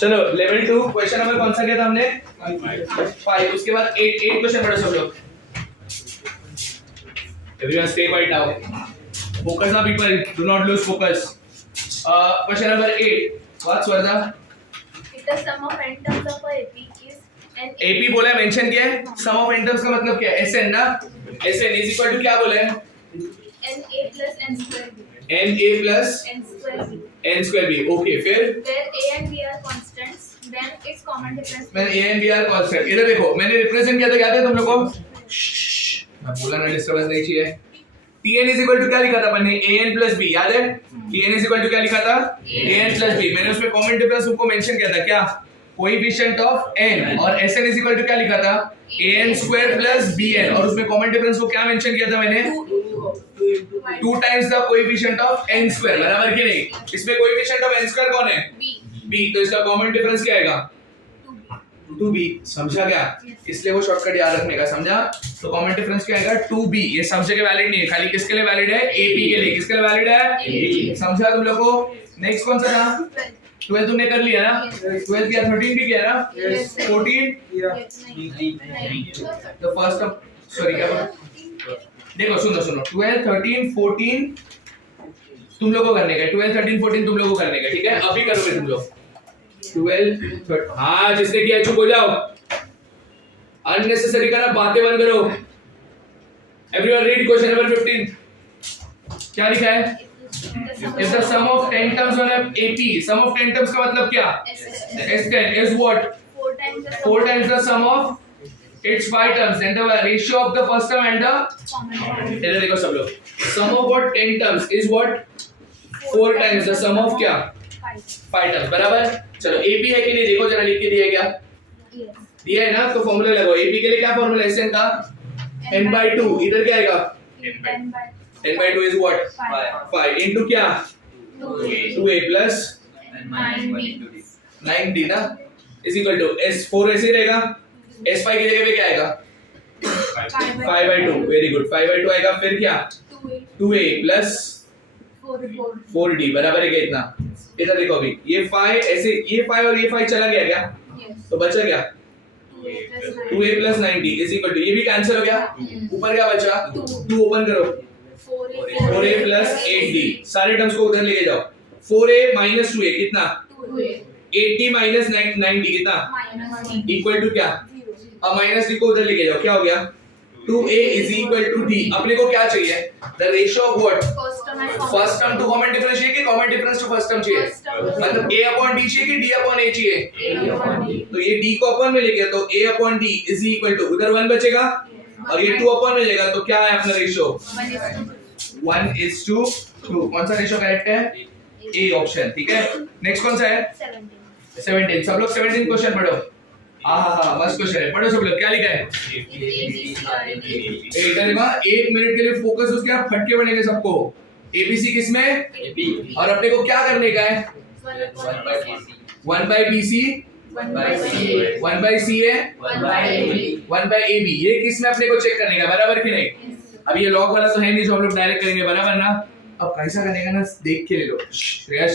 चलो level 2 question number कौन सा किया था हमने 5 उसके बाद 8 क्वेश्चन पढ़ो सब लोग everyone stay quiet now focus now people do not lose focus question number 8 what's Swarda if the sum of n terms of a AP is n AP बोला है मेंशन किया है sum of n terms का मतलब क्या है SN ना SN is equal to क्या बोला है n a plus n square b NA plus n square b N square B okay फिर where a and b are constants then its common difference मैं A and B are constant इधर देखो मैंने represent किया था याद है तुम लोगों को मैं बोला ना डिस्टर्बेंस नहीं चाहिए Tn is equal to क्या लिखा था अपन ने An plus B याद है Tn is equal to क्या लिखा था An plus B मैंने उसमें कॉमन डिफरेंस तुमको मेंशन किया था क्या कोएफिशिएंट ऑफ n और Sn is equal to क्या लिखा था An square plus Bn और उसमें कॉमन डिफरेंस को क्या मेंशन किया था मैंने 2 times the coefficient of n square बराबर कि नहीं इसमें coefficient of n square कौन है b तो इसका कॉमन डिफरेंस क्या आएगा 2b समझा क्या इसलिए वो शॉर्टकट याद रखने का समझा तो कॉमन डिफरेंस क्या आएगा 2b ये सब जगह वैलिड नहीं है खाली किसके लिए वैलिड है ap के लिए किसके लिए वैलिड है समझा तुम लोग को नेक्स्ट कौन सा था 12 तुमने कर लिया ना 12 किया 13 भी किया ना 14 द फर्स्ट ऑफ सॉरी क्या बोला देखो सुनो 12 13 14 तुम लोगों को करने का 12 13 14 तुम लोगों को करने का ठीक है अभी करोगे तुम लोग 12 13 हाँ जिसने किया चुप हो जाओ अननेसेसरी करना बातें बंद करो एवरीवन रीड क्वेश्चन नंबर 15 क्या लिखा है if the sum of 10 terms on a AP sum of 10 terms का मतलब क्या S10 is what 4 times the sum of its 5 terms then the ratio of the first term and the इधर देखो सब लोग sum of what 10 terms is what 4 times the sum of क्या 5 terms बराबर चलो AP है कि नहीं देखो जरा लिख के दिया है क्या दिया है ना तो फॉर्मूला लगाओ AP के लिए क्या फॉर्मूला है SN का n/2 इधर क्या आएगा n/2 is what 5 into क्या 2a plus 9d ना is equal to s4 ऐसे रहेगा s5 की जगह पे क्या आएगा 5/2 वेरी गुड 5/2 आएगा फिर क्या 2a plus 4d बराबर है क्या इतना इधर देखो अभी ये 5 ऐसे ये 5 और ये 5 चला गया क्या तो बचा क्या 2a plus 9d is equal to ये भी कैंसिल हो गया ऊपर क्या बचा 2 ओपन करो 4a plus 8d सारे टर्म्स को उधर लेके जाओ 4a minus 2a कितना 8d minus 9d कितना इक्वल टू क्या अब माइनस d को उधर लेके जाओ क्या हो गया 2a is equal to d अपने को क्या चाहिए the ratio of what first term to common difference चाहिए कि common difference to first term चाहिए मतलब a upon d चाहिए कि d upon a चाहिए तो ये d को अपन में लेके तो a upon d is equal to उधर 1 बचेगा और ये 2 upon में जाएगा तो क्या है अपना रेशियो 1:2 कौन सा रेशियो करेक्ट है ए ऑप्शन ठीक है नेक्स्ट कौन सा है 17 सब लोग 17 क्वेश्चन पढ़ो हाँ मस्त क्वेश्चन है पढ़ो सब लोग क्या लिखा है इधर देखो 1 मिनट के लिए फोकस उसके आप फटके बनेंगे सबको एबीसी किसमें और अपने को क्या करने का है 1/BC 1/CA 1/AB ये किसमें अपने को चेक करने का बराबर कि नहीं अब ये लॉग वाला तो है नहीं जो हम लोग डायरेक्ट करेंगे बराबर ना अब कैसा करनेगा ना देख के ले लो श्रेयस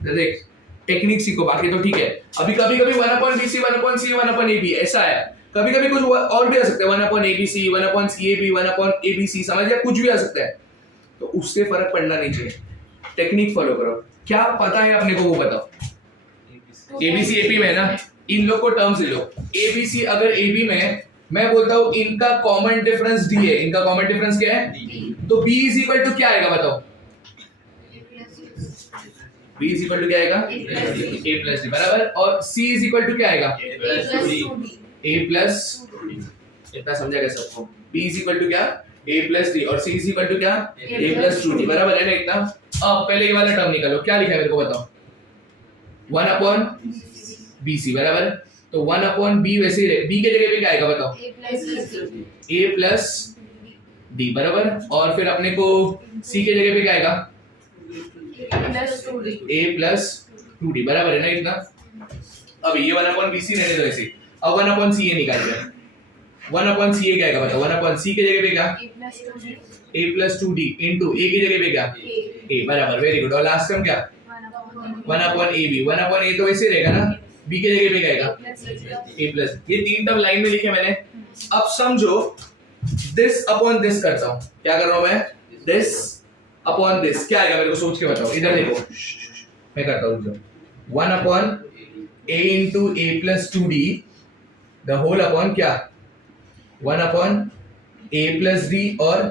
देख टेक्निक सीखो बाकी तो ठीक है अभी कभी-कभी 1/BC 1/CA 1/AB ऐसा है कभी-कभी कुछ और भी आ सकता है 1/ABC 1/CAB 1/ABC समझ गया कुछ भी आ सकता है तो उससे फर्क पड़ना नहीं चाहिए टेक्निक फॉलो करो क्या पता है अपने को वो बताओ ABC AP में ना इन लोग को टर्म्स ले लो ABC अगर AB में मैं बोलता हूँ इनका कॉमन डिफरेंस D है इनका कॉमन डिफरेंस क्या है तो B is equal to क्या आएगा बताओ B is equal to क्या आएगा A plus D बराबर और C is equal to क्या आएगा A plus इतना समझा क्या सबको B is equal to क्या A plus D और C is equal to क्या A plus 2D बराबर है ना इतना अब पहले ये वाला टर्म निकालो क्या लिखा है मेरे को बताओ 1/BC बराबर तो 1/B वैसे ही B के जगह पे क्या आएगा बताओ A plus D बराबर और फिर अपने को C के जगह पे क्या आएगा A plus 2D बराबर है ना इतना अब ये 1/BC रहने दो ऐसे अब 1/CA निकालते हैं 1/CA क्या आएगा बताओ 1/C के जगह पे क्या A plus 2D into A की जगह पे क्या A बराबर वेरी गुड और लास्ट टर्म क्या 1/AB 1/A तो वैसे रहेगा ना b की जगह पे क्या आएगा a प्लस। ये तीन टर्म लाइन में लिखे मैंने। अब समझो दिस अपॉन दिस करता हूं। क्या कर रहा हूं मैं? दिस अपॉन दिस क्या आएगा मेरे को सोच के बताओ। इधर देखो मैं करता हूं जो 1 upon a into a plus 2d the whole upon क्या 1 अपॉन a plus d और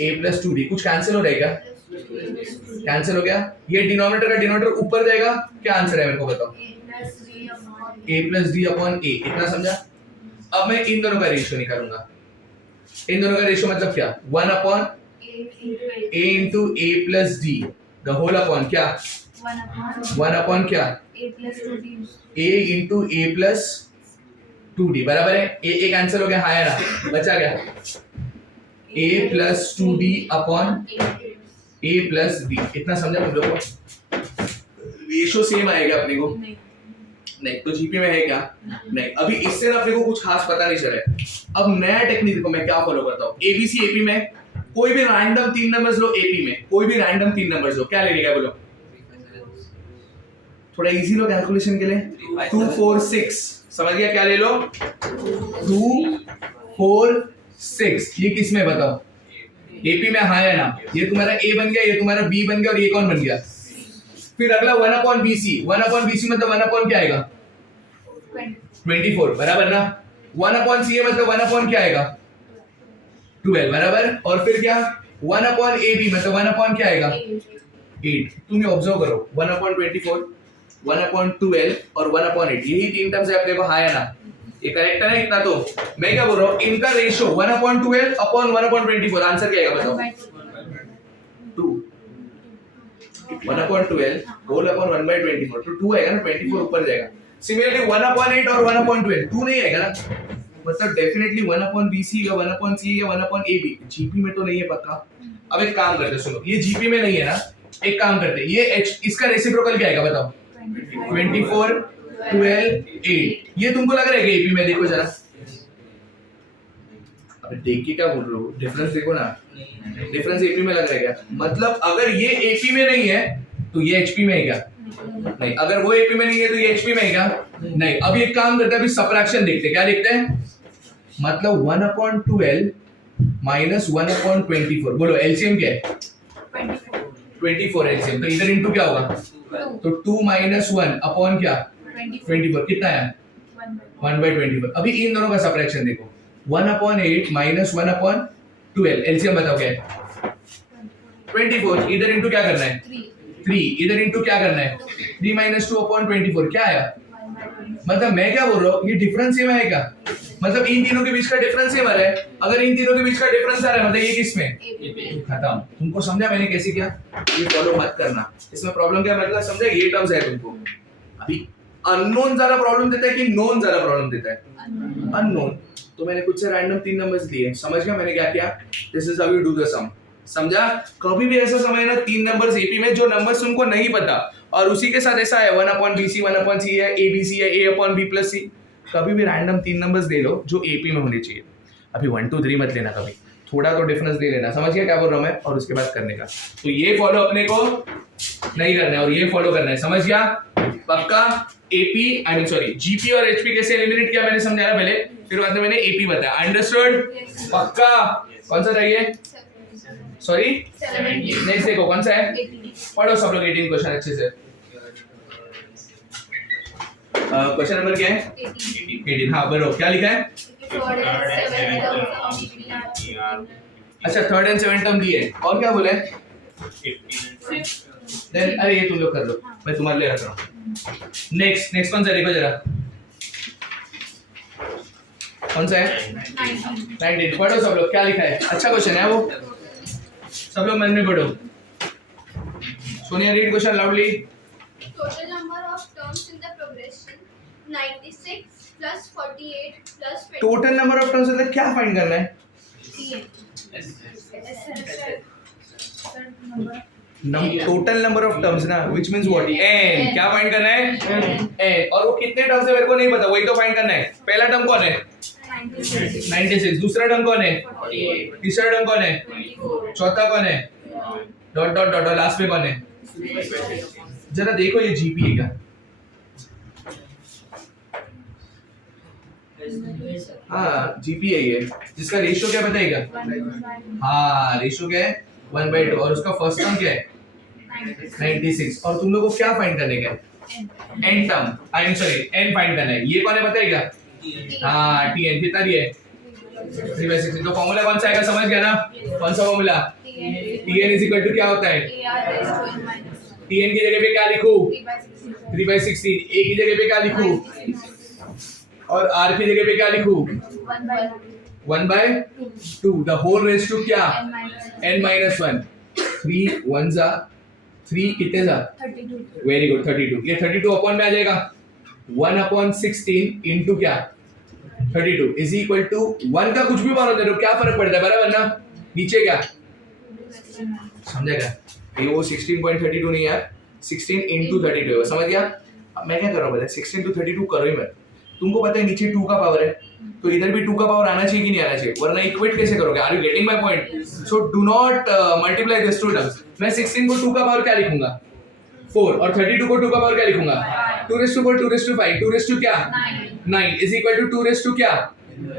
a plus 2d। कुछ कैंसिल हो रहा है क्या? कैंसिल हो गया। ये डिनोमिनेटर का डिनोमिनेटर ऊपर जाएगा। क्या आंसर है मेरे को बताओ? a plus d upon a। इतना समझा? अब मैं इन दोनों का रेशियो निकालूंगा। इन दोनों का रेशियो मतलब क्या 1 upon a into a plus d the whole upon क्या 1 अपॉन क्या a into a plus 2d बराबर है। a कैंसिल हो गया हाँ या ना बचा क्या a plus 2d upon a plus d। इतना समझा तुम लोग को? रेशियो सेम आएगा अपने को नहीं तो जीपी में है क्या नहीं। अभी इससे ना अपने को कुछ खास पता नहीं चल रहा है। अब नया टेक्निक देखो मैं क्या फॉलो करता हूँ। एबीसी एपी में कोई भी रैंडम तीन नंबर्स लो। एपी में कोई भी रैंडम तीन नंबर्स लो। क्या ले लेगा बोलो? थोड़ा इजी लो कैलकुलेशन के लिए। 2 4 6 समझ गया? क्या ले लो 2 4 6। ये किस में बताओ? एपी में हाँ या ना? ये तुम्हारा ए बन गया, ये तुम्हारा बी बन गया और ये कौन बन गया? फिर अगला 1 अपॉन बीसी। 1 अपॉन बीसी मतलब 1 अपॉन क्या आएगा 24 बराबर ना। 1 अपॉन सी मतलब 1 अपॉन क्या आएगा 12 बराबर। और फिर क्या 1 अपॉन ए बी मतलब 1 अपॉन क्या आएगा 8। तुम ये ऑब्जर्व करो 1 अपॉन 24 1 अपॉन 12 और 1 अपॉन 8 यही तीन टर्म्स है अपने को हाँ या ना? ये करेक्ट है ना इतना? तो मैं क्या बोल रहा हूँ इनका ratio 1 upon 12 upon 1 upon 24 answer क्या आएगा बताओ? 2 1 अपॉन 12 होल अपॉन 1 बाय 24 तो 2 आएगा ना। 24 ऊपर जाएगा। सिमिलरली 1 अपॉन 8 और 1 अपॉन 12 2 नहीं आएगा ना। मतलब डेफिनेटली 1 अपॉन बीसी या 1 अपॉन सी या 1 अपॉन एबी। जीपी में तो नहीं है पक्का। अब एक काम करते सुनो ये जीपी में नहीं है ना। एक काम करते ये एच इसका रेसिप्रोकल क्या आएगा बताओ? 24 12 8। ये तुमको लग रहा है एपी में? देखो जरा अबे देख के क्या बोल रहे हो? डिफरेंस देखो ना। डिफरेंस एपी में लग रहा है क्या? मतलब अगर ये एपी में नहीं है तो ये एचपी में है क्या? नहीं। अगर वो एपी में नहीं है तो ये एचपी में है क्या? नहीं। अब एक काम करते हैं अभी सबट्रैक्शन देखते हैं। क्या देखते हैं? मतलब 1 अपॉन 12 माइनस 1 अपॉन 24। बोलो एलसीएम क्या है? 24 एलसीएम। तो इधर इनटू क्या होगा? तो 2 माइनस 1 अपॉन क्या 24 कितना है 1 बाय 24। अभी इन दोनों का सबट्रैक्शन देखो 1 अपॉन 8 माइनस 1 अपॉन 12 एलसीएम बताओ क्या है 24। इधर इनटू क्या करना है 3। इधर इनटू क्या करना है 3 माइनस 2 अपॉन 24 क्या आया? मतलब मैं क्या बोल रहा हूँ ये डिफरेंस सेम है क्या? मतलब इन तीनों के बीच का डिफरेंस सेम आ रहा है। अगर इन तीनों के बीच का डिफरेंस आ रहा है मतलब ये किस में खत्म। तुमको समझा मैंने कैसे किया? ये फॉलो मत करना। इसमें प्रॉब्लम क्या मतलब समझा? ये टर्म्स है तुमको। अभी अननोन ज्यादा प्रॉब्लम देता है कि नोन ज्यादा प्रॉब्लम देता है? अननोन। तो मैंने कुछ से रैंडम तीन नंबर्स लिए। समझ गया मैंने क्या किया? This is how you do the sum. समझा? कभी भी ऐसा समय ना तीन नंबर्स एपी में जो नंबर्स तुमको नहीं पता और उसी के साथ ऐसा है 1 अपॉन बीसी 1 अपॉन सी है ए बी सी है ए अपॉन बी प्लस सी। कभी भी रैंडम तीन नंबर्स दे लो जो एपी में होने चाहिए। अभी 1 2 3 मत लेना। कभी थोड़ा तो डिफरेंस दे लेना। समझ गया क्या बोल रहा हूँ मैं? और उसके बाद करने का तो ये फॉलो अपने को नहीं करना है और ये फॉलो करना है। समझ गया पक्का? AP I mean sorry GP और एचपी कैसे एलिमिनेट किया मैंने समझाया पहले। फिर बाद में मैंने एपी बताया। अंडरस्टूड? पक्का? कौन सा चाहिए? सॉरी नेक्स्ट देखो कौन सा है? पढ़ो सब लोग 18 क्वेश्चन अच्छे से। क्वेश्चन नंबर क्या है 18। हाँ बरो क्या लिखा है? अच्छा थर्ड एंड सेवेंथ टर्म दिए और क्या बोले? देन अरे ये तुम लोग कर लो मैं तुम्हारे लिए रख रहा हूँ। नेक्स्ट कौन सा देखो जरा कौन सा है 19। पढ़ो सब लोग क्या लिखा है? अच्छा क्वेश्चन है वो सब लोग मन में पढ़ो। Sonia read question loudly. Total number of terms in the progression 96 plus 48 plus 20. Total number of terms मतलब क्या फाइंड करना है? टोटल नंबर ऑफ टर्म्स ना व्हिच मींस व्हाट n। क्या फाइंड करना है? n। और वो कितने टर्म्स है मेरे को नहीं पता वही तो फाइंड करना है। पहला टर्म कौन है 96। दूसरा टर्म कौन है 48। तीसरा टर्म कौन है 24। चौथा कौन है डॉट डॉट डॉट लास्ट में कौन है? जरा देखो ये जीपी है क्या? हाँ जीपी है ये, जिसका रेशियो क्या बताएगा? हाँ रेशियो क्या है? 1/2 और उसका फर्स्ट टर्म क्या है? 96। और तुम लोगों को क्या फाइंड करने का है? N term, I am sorry n find करना है। ये कौन है बताएगा? हाँ टीएन कितना दिया है? 3/16। तो फॉर्मूला कौन सा आएगा समझ गया ना? कौन सा formula? TN is equal to क्या होता है? टीएन की जगह पे क्या लिखूं? 3/16। ए की जगह पे क्या लिखूं? और आर की जगह पे क्या लिखूं? 1/2। द होल रेज टू क्या? n-1। 3 1s are 3 कितने जा? 32। Very good 32। ये 32 अपॉन में आ जाएगा 1/16 इंटू क्या? 32 इज इक्वल टू 1 का कुछ भी मान दे दो क्या फर्क पड़ता है बराबर ना? नीचे क्या समझेगा? ये वो 16.32 नहीं यार, 16 इंटू 32 है, समझ गया? अब मैं क्या कर रहा हूँ? 16 to 32 करो ही मत। तुमको पता है नीचे 2 का पावर है, तो इधर भी 2 का पावर आना चाहिए कि नहीं आना चाहिए? वरना इक्वेट कैसे करोगे? Are you getting my point? So do not multiply this two terms. मैं 16 को 2 का पावर क्या लिखूंगा? 4 और 32 को 2 का पावर क्या लिखूंगा? 2/4 2/5 2 क्या? 9 इज इक्वल टू 2 क्या?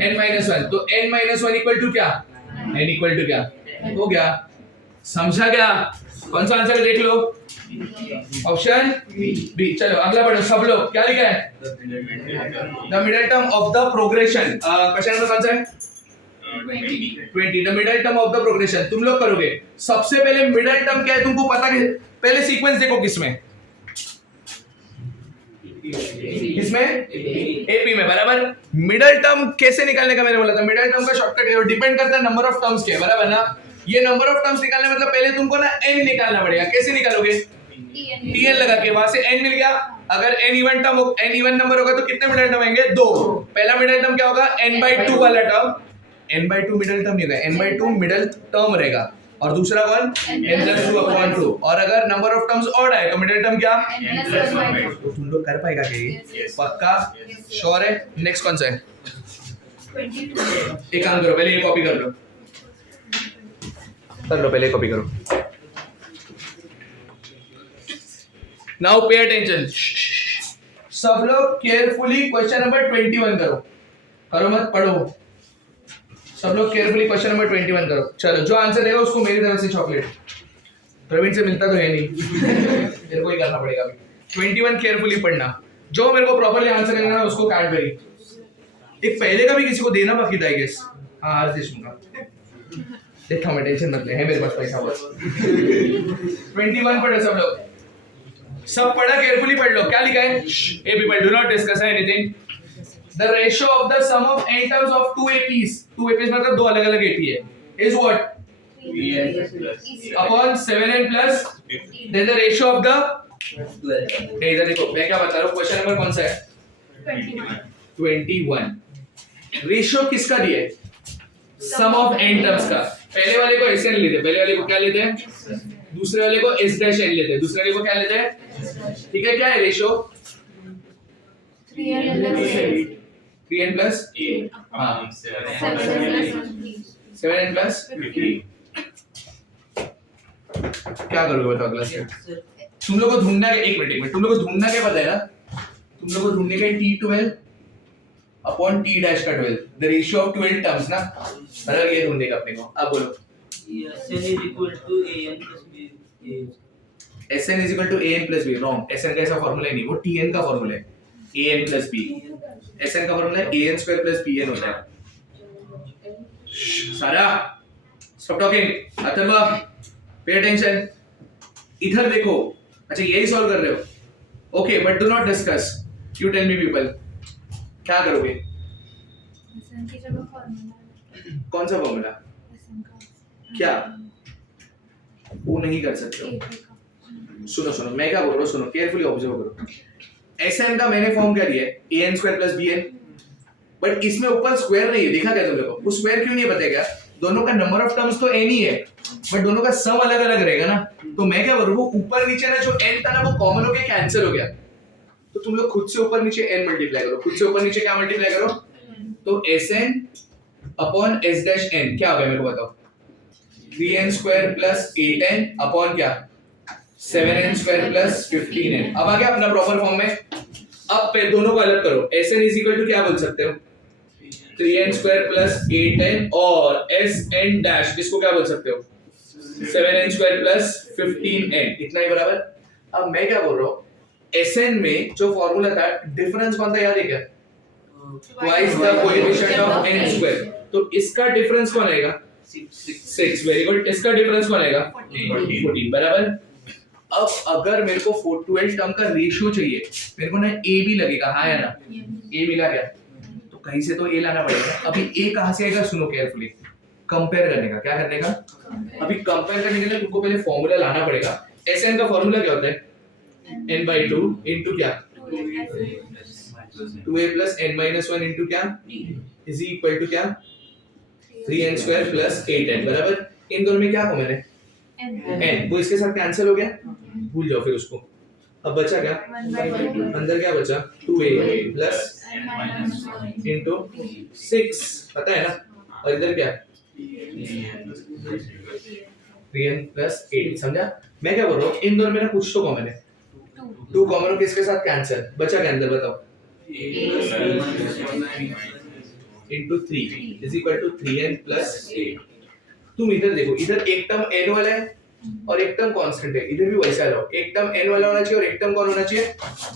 n-1। तो n-1 इक्वल टू क्या? n इक्वल टू क्या? हो गया। समझा क्या? कौन सा आंसर देख लो? Option B. चलो अगला पढ़ो सब लोग। क्या लिखा है? The middle term of the progression. Question number कौन सा है? 20। The middle term of the progression तुम लोग करोगे। सबसे पहले मिडल टर्म क्या है तुमको पता है? पहले सीक्वेंस देखो किसमें? किसमें? एपी में बराबर। मिडल टर्म कैसे निकालने का मैंने बोला था? मिडल टर्म का शॉर्टकट है, डिपेंड करता है नंबर ऑफ टर्म्स के, बराबर ना? ये नंबर ऑफ टर्म्स निकालने मतलब पहले तुमको ना n निकालना पड़ेगा। कैसे निकालोगे? tn लगा के वहां से n मिल गया। अगर n even term n even number होगा तो कितने मिडल टर्म आएंगे? 2। पहला मिडल टर्म क्या होगा? n/2 वाला टर्म। n/2 मिडल टर्म नहीं होगा, n/2 मिडल टर्म रहेगा। और दूसरा वन n+2/2। और अगर नंबर ऑफ टर्म्स ऑड आए तो मिडल टर्म क्या? तो तुम लोग कर पाएगा क्या ये? पक्का श्योर है? नेक्स्ट कौन सा है? 22। एक काम करो पहले ये कॉपी कर लो, पहले कॉपी करो। नाउ पे अटेंशन, सब लोग केयरफुली क्वेश्चन नंबर 21 करो। करो मत पढ़ो, सब लोग केयरफुली क्वेश्चन नंबर 21 करो। चलो जो आंसर देगा उसको मेरी तरफ से चॉकलेट। प्रवीण से मिलता तो है नहीं, मेरे को ही करना पड़ेगा अभी। 21 केयरफुली पढ़ना, जो मेरे को प्रॉपर्ली आंसर करेगा ना उसको कैडबरी। एक पहले का भी किसी को देना बाकी था आई गेस। हाँ हर देश का देखा मैं, टेंशन मत ले, है मेरे पास पैसा बस। 21 पढ़ो सब लोग, सब पढ़ा केयरफुली पढ़ लो। क्या लिखा है? A people do not discuss anything. The ratio of the sum of n terms of 2 APs, 2 APs मतलब दो अलग अलग AP है, is what? Upon 7n plus then the ratio of the 12। इधर देखो मैं क्या बता रहा हूं, क्वेश्चन नंबर कौन सा है? 21। रेशियो किसका दिया है? सम ऑफ n टर्म्स का। पहले वाले को SN लेते, पहले वाले को क्या लेते हैं? दूसरे वाले को S'(n) लेते हैं, दूसरे वाले को क्या लेते हैं? ठीक है, क्या है ratio? 3n plus 7n plus 3। क्या करोगे बताओ अगला स्टेप? तुम लोग को ढूंढना है, एक मिनट तुम लोग को ढूंढना क्या पता है ना? तुम लोग को ढूंढने का T12 अपॉन T डैश का 12, द रेशियो ऑफ 12 टर्म्स ना, मतलब ये ढूंढने का अपने को। अब बोलो SN is equal to AN plus B. SN is equal to AN plus B। Wrong, SN का ऐसा फॉर्मूला नहीं, वो TN का फॉर्मूला है, AN plus B। SN का फॉर्मूला है AN square plus BN होता है। सारा stop talking, Atharva pay attention. इधर देखो, अच्छा यही सॉल्व कर रहे हो, okay, but do not discuss. You tell me people, क्या करोगे? कौन सा फॉर्मूला? क्या वो नहीं कर सकते हो? सुनो मैं क्या बोल रहा हूँ, सुनो केयरफुली ऑब्जर्व करो। SN का मैंने फॉर्म क्या दिया है? AN square plus BN, but इसमें ऊपर स्क्वायर नहीं है, देखा क्या तुम लोगों को? वो स्क्वायर क्यों नहीं है पता है क्या? दोनों का नंबर ऑफ टर्म्स तो n ही है, बट दोनों का सम अलग अलग रहेगा ना। तो मैं क्या बोल रहा हूँ, ऊपर नीचे ना जो n था ना वो कॉमन होके कैंसिल हो गया। तो तुम लोग खुद से ऊपर नीचे n मल्टीप्लाई करो, खुद से ऊपर नीचे क्या मल्टीप्लाई करो? तो SN अपॉन S'(n) क्या हो गया मेरे को बताओ? 3n square plus 8n upon क्या? 7n square plus 15n। अब आ गया अपना प्रॉपर फॉर्म में। अब पे दोनों को अलग करो। SN इज इक्वल टू क्या बोल सकते हो? 3n स्क्वायर प्लस 8n और sn डैश इसको क्या बोल सकते हो 7n स्क्वायर प्लस 15n इतना ही बराबर। अब मैं क्या बोल रहा हूँ sn में जो फॉर्मूला था डिफरेंस कौन था याद है क्या twice the coefficient of n square. तो इसका डिफरेंस कौन आएगा 6 वेरी गुड। इसका डिफरेंस कौन आएगा 14 बराबर। अब अगर मेरे को 12 टर्म का रेशियो चाहिए मेरे को ना a भी लगेगा हाँ या ना a मिला क्या तो कहीं से तो a लाना पड़ेगा। अभी a कहां से आएगा सुनो केयरफुली कंपेयर करने का क्या करने का अभी कंपेयर करने के लिए तुमको पहले फॉर्मूला लाना पड़ेगा। Sn का फॉर्मूला क्या होता है n/2 इनटू क्या 2a plus n minus 1 into क्या इज इक्वल टू क्या 3n स्क्वायर प्लस 8n बराबर। इन दोनों में क्या कॉमन है n वो इसके साथ कैंसिल हो गया भूल जाओ फिर उसको। अब बचा क्या अंदर क्या बचा 2a प्लस इनटू 6 पता है ना और इधर क्या 3n प्लस 8 समझा। मैं क्या बोल रहा हूँ इन दोनों में ना कुछ तो कॉमन है 2 कॉमन हो किसके साथ कैंसिल बचा क्या अंदर बताओ into 3 is equal to 3n plus 8। तुम इधर देखो इधर एक टर्म n वाला है और एक टर्म कांस्टेंट है इधर भी वैसा लो एक टर्म n वाला होना चाहिए और एक टर्म कौन होना चाहिए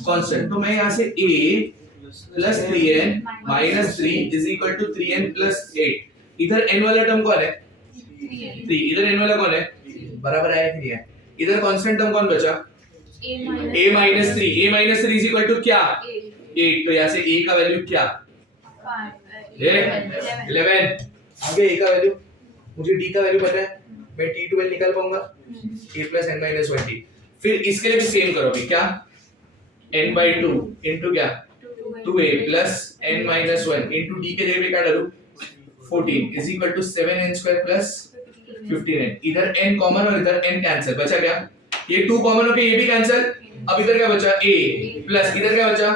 कांस्टेंट। तो मैं यहाँ से a plus 3n minus 3 is equal to 3n plus 8 इधर n वाला टर्म कौन है 3 इधर n वाला कौन है बराबर आया कि नहीं है। इधर कांस्टेंट टर्म कौन बचा a minus 3 is equal to क्या 8 तो यहाँ से a का वैल्यू क्या 11 आगे a का वैल्यू मुझे d का वैल्यू पता है मैं t12 निकाल पाऊंगा a plus n minus 1t। फिर इसके लिए भी सेम करो अभी क्या n/2 इनटू क्या 2a plus n minus 1 into d के जगह पे क्या डालूं 14 is equal to 7n square plus 15n। इधर n कॉमन और इधर n कैंसिल बचा क्या ये 2 कॉमन हो के ये भी कैंसिल। अब इधर क्या बचा a प्लस इधर क्या बचा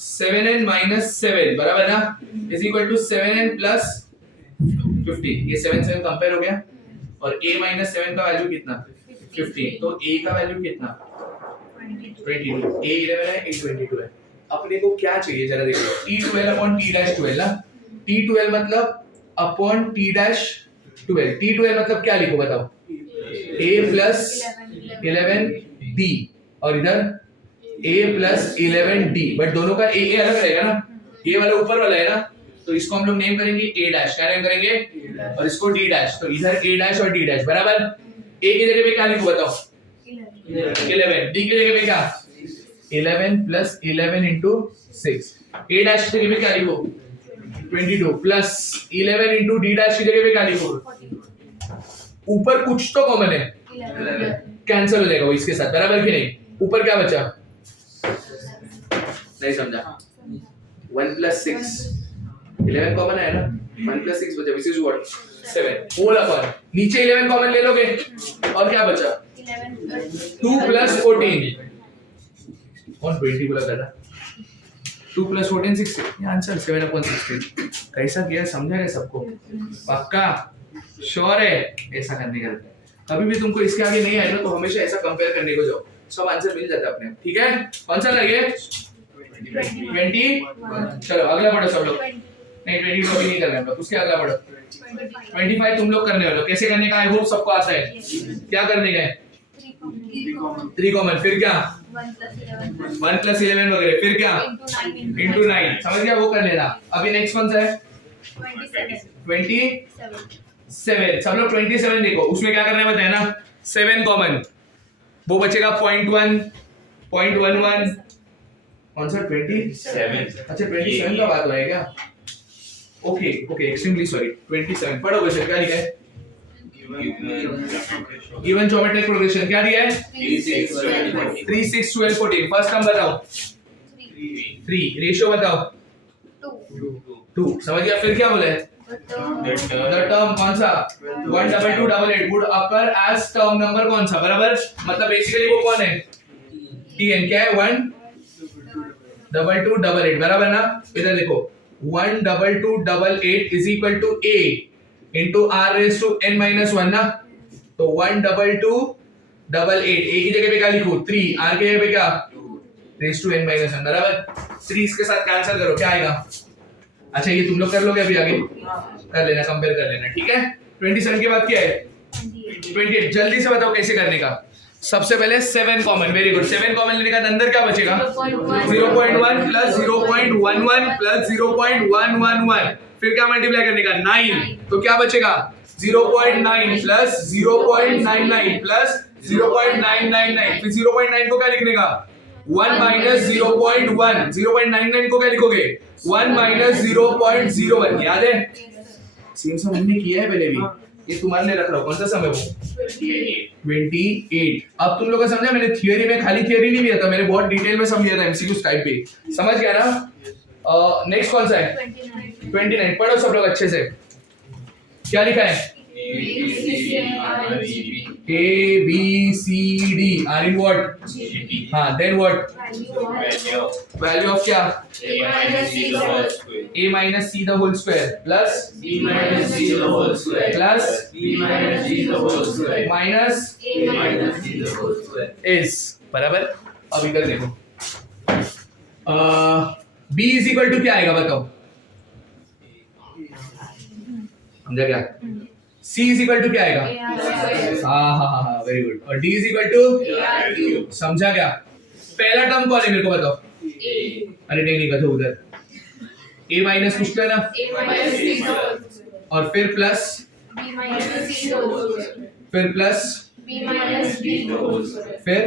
7n minus 7 बराबर ना is equal to 7n plus 15 ये 7 कंपेयर हो गया और a minus 7 का वैल्यू कितना 15 तो a का वैल्यू कितना 22 a 11 है a 22 है। अपने को क्या चाहिए जरा देखो t12 upon t-12 ना t12 मतलब upon t-12 t12 मतलब क्या लिखो बताओ a plus 11d और इधर a plus 11d बट दोनों का a अलग रहेगा ना ये वाला ऊपर वाला है ना तो इसको हम लोग नेम करेंगे a डैश क्या नेम करेंगे और इसको d डैश। तो इधर a डैश और d डैश बराबर a की जगह पे क्या लिखूं बताओ 11 d की जगह पे क्या 11 प्लस 11 into 6 a डैश की जगह पे क्या लिखो 22 प्लस 11 into d डैश की जगह पे क्या लिखो ऊपर कुछ तो कॉमन है कैंसिल हो जाएगा वो इसके साथ बराबर कि नहीं। ऊपर क्या बचा नहीं समझा 1 plus 6 11 कॉमन है ना 1 plus 6 बचा which is what 7 whole upon नीचे 11 कॉमन ले लोगे और क्या बचा 2 plus 14 और 20 बोला था ना 2 plus 14 16 ये आंसर 7/16 कैसा किया समझा है सबको पक्का श्योर है ऐसा करने का। कभी भी तुमको इसके आगे नहीं आएगा तो हमेशा ऐसा कंपेयर करने को जाओ सब आंसर मिल जाता है अपने ठीक है। कौन सा लगे 20 चलो अगला पढ़ो सब लोग नहीं 22 अभी नहीं कर रहे हम लोग उसके अगला पढ़ो 25 तुम लोग करने वाले कैसे करने का आई होप सबको आता है क्या करने का है 3 कॉमन फिर क्या 1 plus 11 वगैरह फिर क्या into 9 समझ गया वो कर लेना। अभी नेक्स्ट कौन सा है 27 सब लोग 27 देखो उसमें क्या करना है बताया ना 7 कॉमन वो बचेगा 0.1 0.11 कौन सा 27 अच्छा 27 का बात हो है क्या ओके ओके एक्सट्रीमली सॉरी 27 पढ़ो बच्चे क्या लिखा है गिवन ज्योमेट्रिक प्रोग्रेशन क्या दिया है 3 6 12 14 फर्स्ट टर्म बताओ 3 रेशियो बताओ 2 समझ गया। फिर क्या बोला है द टर्म कौन सा 12288 would occur as term number कौन सा बराबर मतलब बेसिकली वो कौन है tn क्या है 12288 बराबर ना। इधर देखो 12288 is equal to a into r raised to n minus 1 ना तो 12288 a की जगह पे क्या लिखूं 3 r की जगह पे क्या रेज टू n माइनस 1 बराबर 3 इसके साथ कैंसिल करो क्या आएगा? अच्छा ये तुम लोग कर लोगे अभी आगे कर लेना, कंपेयर कर लेना, ठीक है। 27 के बाद क्या है? 28। जल्दी से बताओ कैसे करने का। सबसे पहले 7 कॉमन, वेरी गुड। 7 कॉमन लेने का अंदर क्या बचेगा? 0.1 प्लस 0.11 प्लस 0.111, फिर क्या मल्टीप्लाई करने का? 9, तो क्या बचेगा? 0.9 प्लस 0.99 प्लस 0.999, फिर 0.9 को क्या लिखने का? 1 माइनस 0.1, 0.99 को क्या लिखोगे? 1 माइनस 0.01, याद है? सेम सम हमने किया है पहले भी, ये तुम्हारे लिए रख रहा हूँ। कौन सा सम है वो? 28। अब तुम लोग को समझा, मैंने थियरी में खाली थियरी नहीं लिया था, मैंने बहुत डिटेल में समझा था एमसीक्यू टाइप पे, समझ गया ना? नेक्स्ट कौन सा है? 29। पढ़ो सब लोग अच्छे से। क्या लिखा है? A B C D are in what? हाँ, then what? Value of क्या? A minus C the whole square plus B minus C the whole square plus B minus C the whole square minus A minus C the whole square is बराबर। अब इधर देखो, B is equal to क्या आएगा बताओ? समझा क्या? C is equal to क्या आएगा? हाँ, वेरी गुड। और D is equal to समझा क्या? पहला टर्म कौन है मेरे को बताओ? अरे नहीं कथो उधर A माइनस कुछ लेना और फिर प्लस फिर प्लस फिर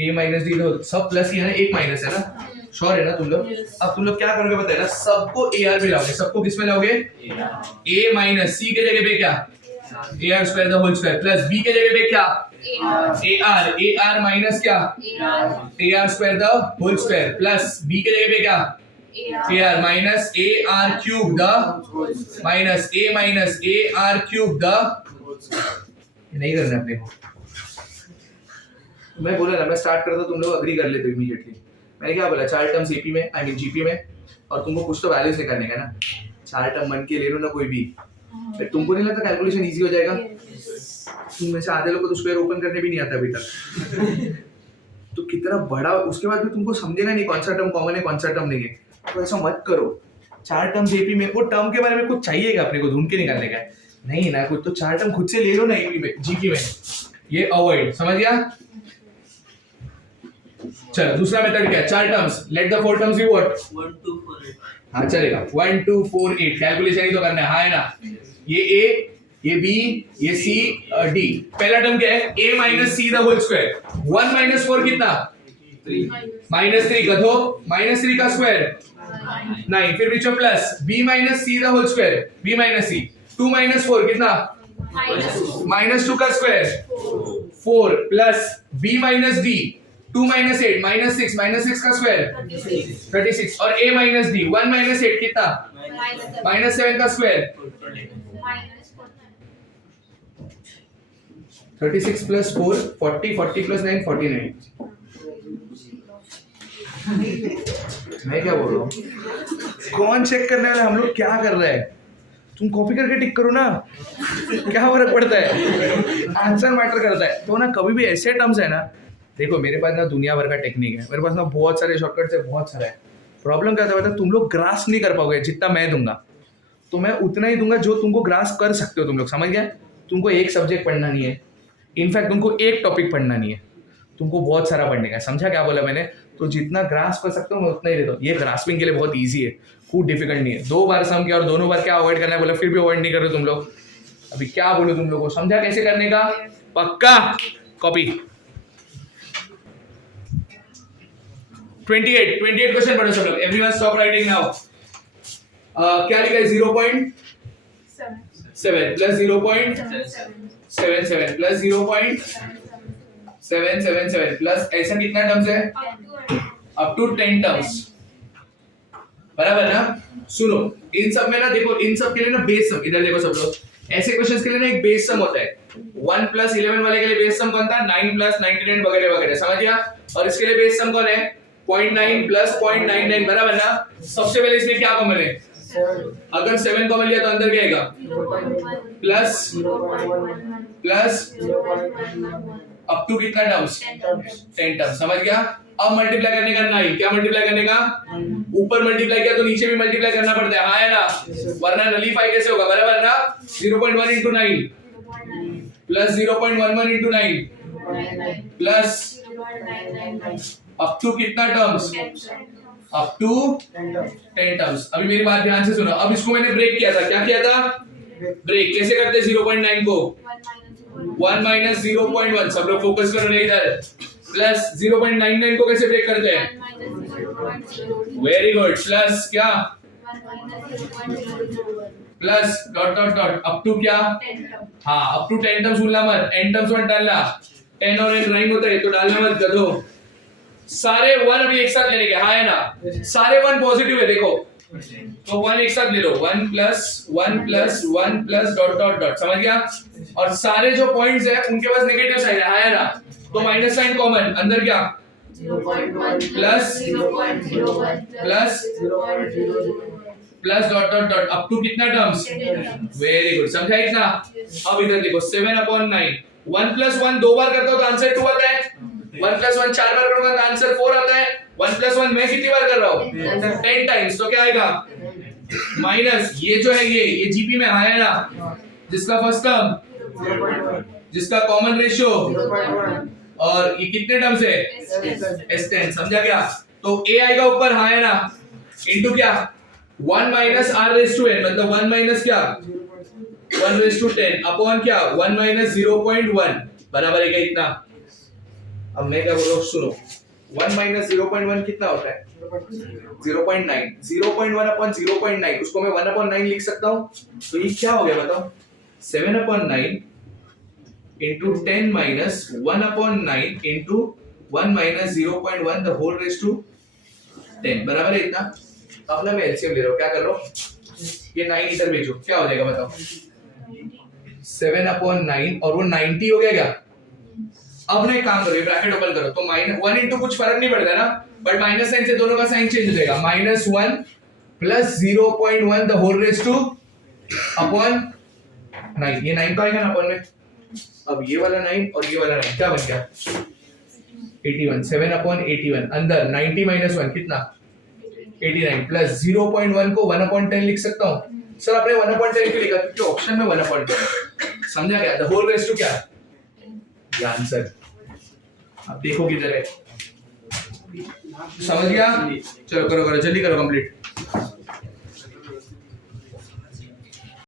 A माइनस डी, सब प्लस ही है ना, एक माइनस है ना, श्योर है ना तुम लोग? अब तुम लोग क्या करोगे पता है ना, सबको AR में लाओगे। सबको किस में लाओगे? A माइनस C के जगह पे क्या? AR square the whole square plus B के जगह पे क्या? AR माइनस क्या? AR square the whole square plus B के जगह पे क्या? AR minus AR cube the minus A minus AR cube the, नहीं करना अपने को। मैं बोला ना, मैं स्टार्ट करता तुम लोग अग्री कर लेते इमीडिएटली। मैंने क्या बोला? 4 टर्म्स एपी में, आई मीन जीपी में, और तुमको कुछ तो वैल्यूज निकालने का ना। 4 टर्म मन के ले लो ना कोई भी, फिर तुमको नहीं लगता कैलकुलेशन इजी हो जाएगा? तुम में से आधे लोग को तो स्क्वायर ओपन करने भी नहीं आता अभी तक। तो कितना बड़ा, उसके बाद भी तुमको समझेगा नहीं कौन सा टर्म कॉमन है कौन सा टर्म नहीं है। तो ऐसा मत करो। 4 टर्म्स एपी में, वो टर्म के बारे में कुछ चाहिएगा अपने को ढूंढ के निकालने का नहीं ना, कुछ तो 4 टर्म खुद से ले लो ना एपी में, जीपी में, ये अवॉइड, समझ गया? चलो दूसरा मेथड क्या है? 4 terms, let the 4 terms be what? 1 2 4 8 हाँ चलेगा, 1 2 4 8, कैलकुलेशन ही तो करना है, हाँ है ना? ये A, ये B, ये C, D। पहला टर्म क्या है? A minus C the whole square. 1 minus 4 कितना? माइनस 3 का दो, माइनस 3 का स्क्वायर 9, फिर बीच में plus B minus C the whole square, B minus C। 2 minus 4 कितना? माइनस 2 का square 4 plus B minus D 2 minus 8 minus 6 का स्क्वायर 36, और A माइनस D 1 माइनस 8 कितना? माइनस 7 का स्क्वायर 36 प्लस 4 40, 40 प्लस 9 49। मैं क्या बोल रहा हूँ? कौन चेक करने वाला? हम लोग क्या कर रहे हैं? तुम कॉपी करके टिक करो ना, क्या फर्क पड़ता है? आंसर मैटर करता है। तो ना कभी भी ऐसे टर्म्स है ना, देखो मेरे पास ना दुनिया भर का टेक्निक है, मेरे पास ना बहुत सारे शॉर्टकट्स है, बहुत सारा है। प्रॉब्लम क्या था? तुम लोग ग्रास्प नहीं कर पाओगे जितना मैं दूंगा, तो मैं उतना ही दूंगा जो तुमको ग्रास्प कर सकते हो तुम लोग, समझ गया? तुमको एक सब्जेक्ट पढ़ना नहीं है, इनफैक्ट तुमको एक टॉपिक पढ़ना नहीं है, तुमको बहुत सारा पढ़ने का है। समझा क्या बोला मैंने? तो जितना ग्रास्प कर सकता हूँ मैं उतना ही देता हूँ। ये ग्रास्पिंग के लिए बहुत ईजी है, खूब डिफिकल्ट नहीं है। 2 बार सम किया और दोनों बार क्या अवॉइड करना है बोला, फिर भी अवॉइड नहीं कर रहे तुम लोग। अभी क्या बोलूं तुम लोगों को? समझा कैसे करने का? पक्का कॉपी। 28 क्वेश्चन पढ़ो सब लोग। Everyone stop writing now. क्या लिखा है? 0.7 प्लस 0.77 प्लस 0.777 प्लस ऐसा कितना टर्म्स है? अप टू 10 टर्म्स, बराबर ना? सुनो, इन सब में ना देखो, इन सब के लिए ना बेस सम, इधर देखो सब लोग, ऐसे क्वेश्चंस के लिए ना एक बेस सम होता है। 1 प्लस 11 वाले के लिए बेस सम कौन था? 9 प्लस 99 वगैरह वगैरह, समझ गया? और इसके लिए बेस सम कौन है? 0.9 प्लस 0.99, बराबर ना? सबसे पहले इसमें क्या कॉमन है? अगर 7 कॉमन लिया तो अंदर क्या आएगा? प्लस अप टू कितना टर्म्स 10 टर्म्स समझ गया। अब मल्टीप्लाई करने का 9 क्या मल्टीप्लाई करने का ऊपर मल्टीप्लाई किया तो नीचे भी मल्टीप्लाई करना पड़ता है हाँ है ना वरना नलीफाई कैसे होगा बराबर ना 0.1 into 9 plus 0.11 into 9 plus up to कितना टर्म्स अप टू 10 टर्म्स। अभी मेरी बात ध्यान से सुनो अब इसको मैंने ब्रेक किया था क्या किया था ब्रेक कैसे करते 0.9 को 1 minus 0.1 सब लोग फोकस करो नहीं इधर प्लस 0.99 को कैसे ब्रेक करते हैं वेरी गुड प्लस क्या plus dot dot dot up to क्या हाँ अप टू 10 टर्म्स भूलना मत n टर्म्स मत डालना 10 और n राइम होता है तो डालना मत गधो सारे 1 अभी एक साथ लेने के हाँ है ना सारे 1 पॉजिटिव है देखो तो 1 एक साथ ले लो 1 plus 1 plus 1 plus dot dot dot समझ गया और सारे जो पॉइंट्स है उनके पास नेगेटिव साइन है हाँ है ना तो माइनस साइन कॉमन अंदर क्या plus plus plus dot dot dot up to कितना टर्म्स वेरी गुड समझा इतना। अब इधर देखो 7/9 1 प्लस 1 दो बार करता हूं तो आंसर 2 आता है 1 प्लस 1 4 बार करूंगा तो आंसर 4 आता है 1 प्लस 1 मैं कितनी बार कर रहा हूं 10 टाइम्स तो क्या आएगा माइनस ये जो है ये जीपी में आया ना जिसका फर्स्ट टर्म जिसका कॉमन रेशियो और ये कितने टर्म्स है S10 समझा क्या तो a आएगा ऊपर हाँ है ना इनटू क्या 1 माइनस r रेज टू n मतलब 1 माइनस क्या 1 रेज टू 10 अपॉन क्या 1 माइनस 0.1 बराबर है क्या इतना। अब मैं क्या बोल रहा हूँ सुनो 1 माइनस 0.1 कितना होता है 0.9 0.1 अपॉन 0.9 उसको मैं 1/9 लिख सकता हूँ तो ये क्या हो गया बताओ 7/9 into 10 minus 1/9 into 1 minus 0.1 the whole raised to 10 बराबर है इतना। अब ना मैं एलसीएम ले रहा हूँ क्या कर रहा हूँ ये 9 इधर भेजो क्या हो जाएगा बताओ 7/9 और वो 90 हो गया क्या। अब ना एक काम करो ब्रैकेट ओपन करो तो -1 into कुछ फर्क नहीं पड़ता ना बट माइनस साइन से दोनों का साइन चेंज हो जाएगा -1 plus 0.1 the whole raised to upon 9 ये 9 तो आएगा ना अपॉन में अब ये वाला 9 और ये वाला 9 क्या बन गया 81 7/81 अंदर 90 minus 1 कितना 89 प्लस 0.1 को 1/10 लिख सकता हूँ सर आपने 1/10 क्यों लिखा क्योंकि ऑप्शन में 1/10 समझा क्या द होल रेज टू क्या ये आंसर। अब देखो किधर है समझ गया चलो करो करो जल्दी करो कंप्लीट।